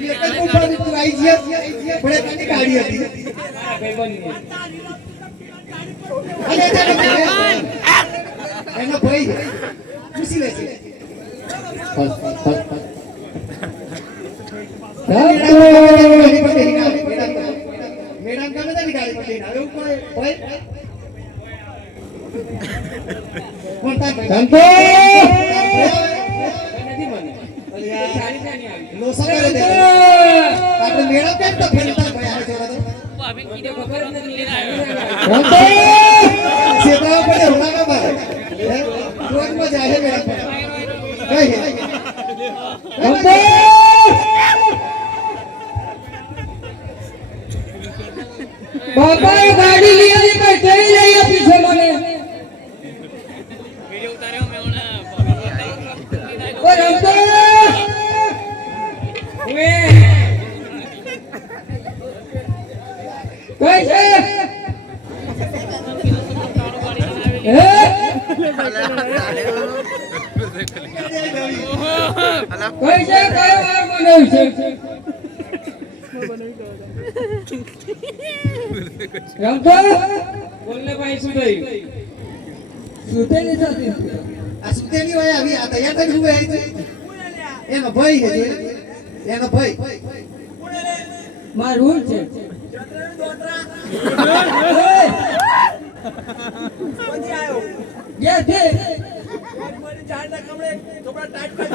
ये कल ऊपर तू आई जी बड़े कानी गाड़ी હતી અરે એનો ભાઈ ખુશી લે છે મેડમ કામે તો ગાડી પડી ના એવું કોઈ ભાઈ કોણ તા ધંધો નથી મને સારી સારી આવી લો સકારે દે આપણે મેડમ કેમ તો ફેરતા ભાઈ આ જોરા તો અભી કીને ખબર નથી લેના ધંધો સેવા પડે હોના બાર રોજ માં જાય મેડમ કઈ ધંધો पापा ये गाड़ी लिया नहीं बैठे ही नहीं है पीछे मने वीडियो उतारे हो मैं और हमको वे कैसे कैसे काय मार बनाव છે रंगो बोलने भाई सुधई सुते नहीं जाती आ सुते नहीं भाई अभी आ तैयार कर हुए है एनो भाई है एनो भाई मार रूल છે કોજી આયો ગયા છે મારી ચારના કમળે કપડા ટાઈટ કરી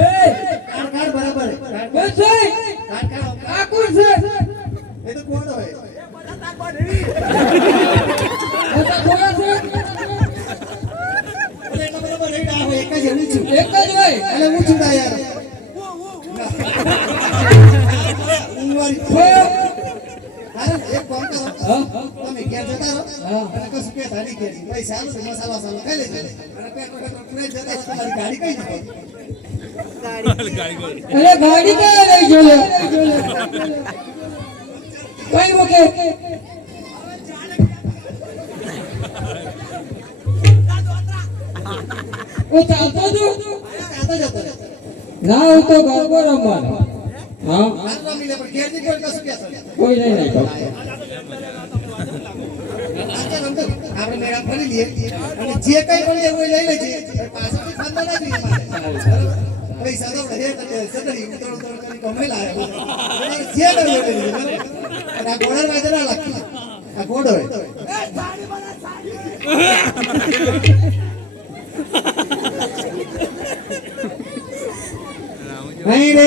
એ કાર બરાબર કોણ છે કાર આ કોણ છે એ તો કોણ હોય એ બધા તાકવા રેડી બધા કોણ છે અરે એનો બરાબર રેડી આ હોય એક જ ઊંચું એક જ હોય એટલે ઊંચું ના યાર ઊંવારી અરે એક કામ કરો તમે ઘેર જતા રહો અને કશું કે ધારી ઘેર પૈસા આલો મસાલા સાલા ખાઈ લેજો અને પેટ પૂરે જતા તમારી ગાડી કઈ જશે अरे गाड़ी का नहीं जोले कोई मुके वो चाहता जो आता जाता ना वो तो गाँव रमन हाँ ना मिले पर घेर नहीं कोई का सुनिया कोई नहीं આપણે મેળા ફરી લઈએ અને જે કઈ પણ લેવું લઈ લેજે પાછળથી ફંદા ના જોઈએ પૈસા તો ઘરે સદરી ઉતરો કરી કમે લાયા જે કરવું એ કરી અને આ ઘોડા વાજરા લાગતી આ ઘોડો હે સાડી બના સાડી નહીં રે